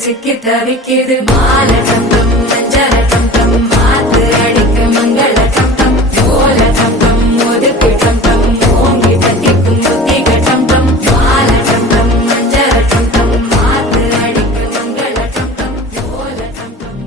சிக்கி தவிக்குது மால டம் டம் மஞ்சள டம் டம் மாத்து அடிக்க மங்கள டம் டம் ஓல டம் டம் ஒதுக்கு டம் டம் ஓங்கி தட்டிக்கும் புத்திக டம் டம் மால டம் டம் மஞ்சள டம் டம் மாத்து அடிக்க மங்கள டம் டம் ஓல டம் டம்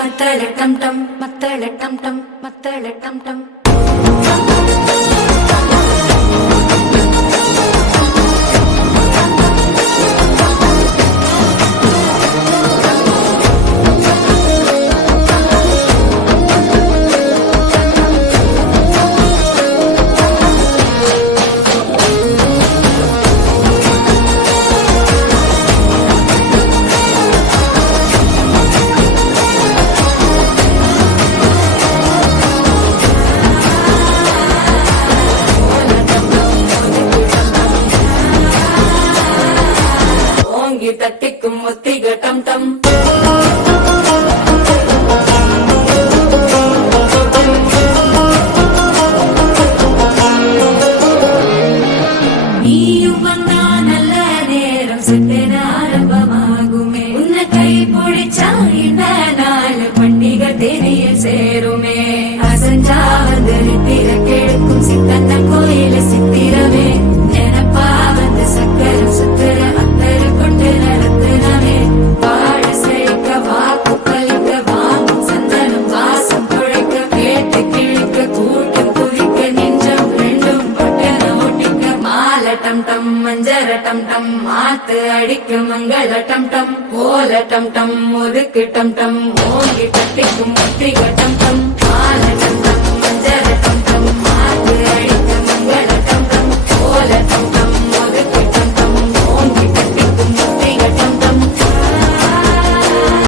மத்தள டம் டம் மத்தள டம் டம் மத்தள டம் டம் சேருமே அசஞ்சா வந்து நித்திர கெடுக்கும் சித்தன்ன கோயில சித்திரமே நினப்பா வந்து சக்கர சுத்திர அத்தரு கொண்டு நடத்துனவே வாழ செழிக்க வாக்கு பலிக்க வாங்கும் சந்தனம் வாசம் குழைக்க கேட்டு கிழிக்க கூட்டம் குவிக்க நெஞ்சம் ரெண்டும் பொட்டன ஒட்டிக்க மாலை டம் டம் மஞ்சர டம் டம் மாத்து அடிக்க மங்கள டம் டம் ஓல டம் டம் ஒதுக்கு டம் டம் ஓங்கி கட்டிக்கும் முத்திக டம் டம்